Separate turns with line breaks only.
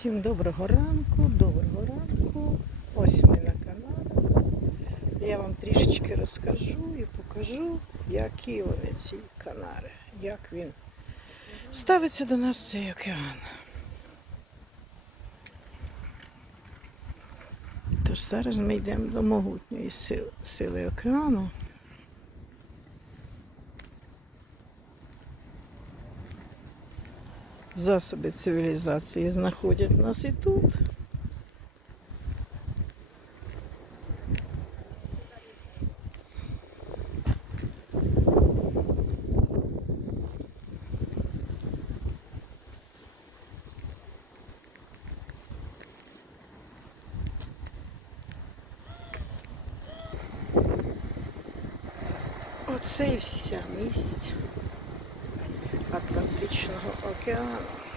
Всім доброго ранку, доброго ранку. Ось ми на каналі. Я вам трішечки розкажу і покажу, які вони ці канари, як він ставиться до нас цей океан. Тож зараз ми йдемо до могутньої сили, океану. Засоби цивілізації знаходять нас і тут. Оце і вся місць Атлантичного океану.